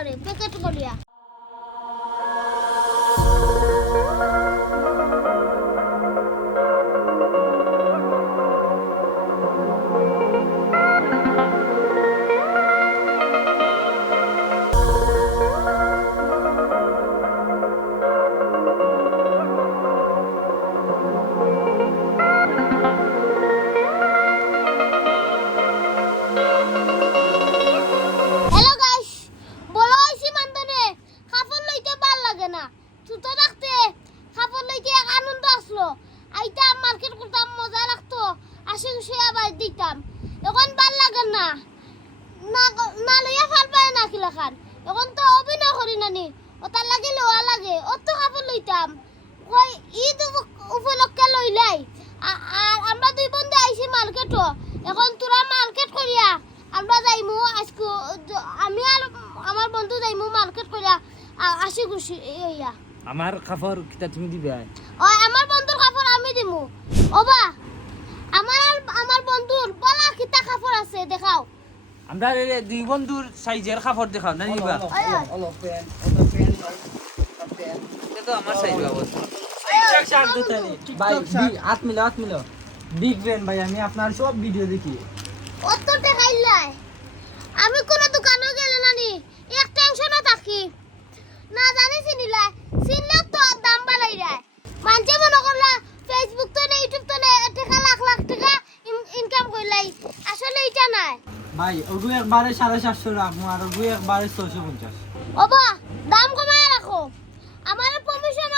arıyor. Pek atım oluyor. আশি খুশি আবার দিতাম। এখন ভালো লাগে না। না লইয়া ভালো পায় না কিলা খান। এখন তো অভিনয় করি নানি ওটার লাগে লোয়া লাগে। অত কাপড় লইতাম। কই ঈদ উপ- উপলক্ষে লইলাই। আর আমরা দুই বন্ধু আইছি মার্কেটও এখন তোরা মার্কেট করিয়া আমরা যাইমু আজকে আমি আর আমার বন্ধু যাইমু মার্কেট করিয়া। আ- আশি খুশি ইয়া। আমার কাপড় কিতা তুমি দিবে? ও আমার বন্ধুর কাপড় আমি দিমু। ওবা আমার আর আমার বন্ধুর বলা কিতা কাপড় আছে দেখাও আমরা দুই বন্ধুর সাইজের কাপড় দেখাও না নিবা? ওই ওই। এটা তো আমার সাইজ বাবদ। ভাই বি- হাত মিলো হাত মিলো। বিগ ব্রেন ভাই আমি আপনার সব ভিডিও দেখি। অত দেখাইলাই আমি কোন দোকানে গেলে নানি এক টেনশনে থাকি না জানি চিনিলাই চিনলে তো দাম বাড়াই যায় মানুষে মনে করলা ফেসবুক তো না ইউটিউব তো না টাকা লাখ লাখ টাকা ইনকাম করলাই আসলে এটা নাই ভাই ওগু একবারে সাড়ে সাতশো রাখব আর ওগু একবারে ছয়শো পঞ্চাশ। ওবা দাম কমায় রাখো। আমার প্রমোশন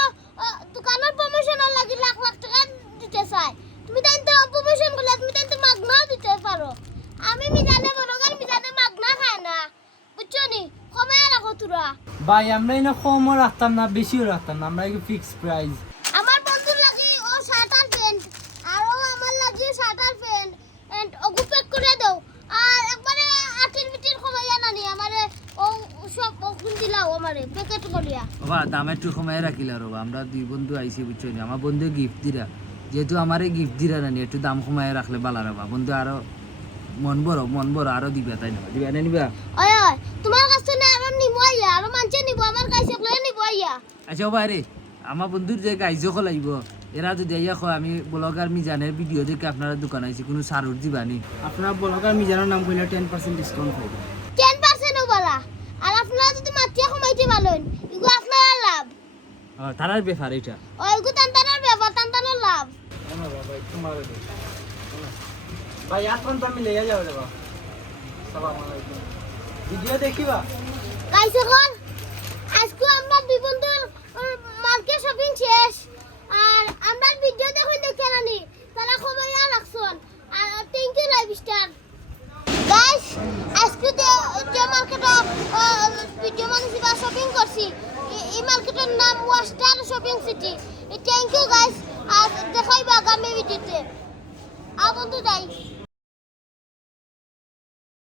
দোকানের প্রমোশনের লাগি লাখ লাখ টাকা দিতে চাই তুমি তাই তো প্রমোশন করলে তুমি তাই তো মাগনা দিতে পারো আমি মিজানে মনোগার মিজানে মাগনা খায় না। বুঝছ নি? কমায় রাখো তোরা ভাই আমরা এনে কমও রাখতাম না বেশিও রাখতাম না আমরা ফিক্স প্রাইস আমার বন্ধুর লাগি ও শার্ট আর প্যান্ট আর ও আমার লাগি শার্ট আর প্যান্ট এন্ড ওগু প্যাক করে দাও আর একবারে আটির বিটির কমাইয়া নানি আমারে ও সব ওগুন দিলাও আমারে প্যাকেট করিয়া। বাবা দাম একটু কমাই রাখিলা রবা আমরা দুই বন্ধু আইছি বুঝছ নি? আমার বন্ধু গিফট দিরা। যেহেতু আমারে গিফট দিরা না একটু দাম কমাই রাখলে বালা রাবা। বন্ধু আরও মন বড় মন বড় আরও দিবা তাই না? দিবা না নিবা? ওই ওই তোমার কাছ থেকে আরও নিব আইয়া আরও মানুষে নিব আমার কাছে গুলো নিব আইয়া। আচ্ছা বাবা রে আমার বন্ধুর যে গাইজ লাগব এরা যদি আইয়া কয় আমি ব্লগার মিজানের ভিডিও দেখে আপনারা দোকান আইছি কোনো সারুর দিবানি আপনার ব্লগার মিজানোর নাম করলে টেন পার্সেন্ট ডিসকাউন্ট পাইবে টেন পার্সেন্ট বলা আর আপনারা যদি মাটিয়া পারেন এগুলো আপনারা লাভ। তারার ব্যাপার এটা। ওইগু টানটানোর ব্যাপার লাভ। ভাই আমি লেগে যাবে রে ভিডিও দেখিবা? গাইস এখন আজকে আমরা দুই বন্ধুর মার্কেট শপিং শেষ। আর আমরা ভিডিও দেখুন দেখে নানি তারা খবর রাখছুন আর thank you live star guys আজকে যে যে মার্কেট ভিডিও মানে বা শপিং করছি এই- এই মার্কেটের নাম Worcester shopping city thank you guys আর দেখাইবা আগামী ভিডিওতে আর বন্ধু যাই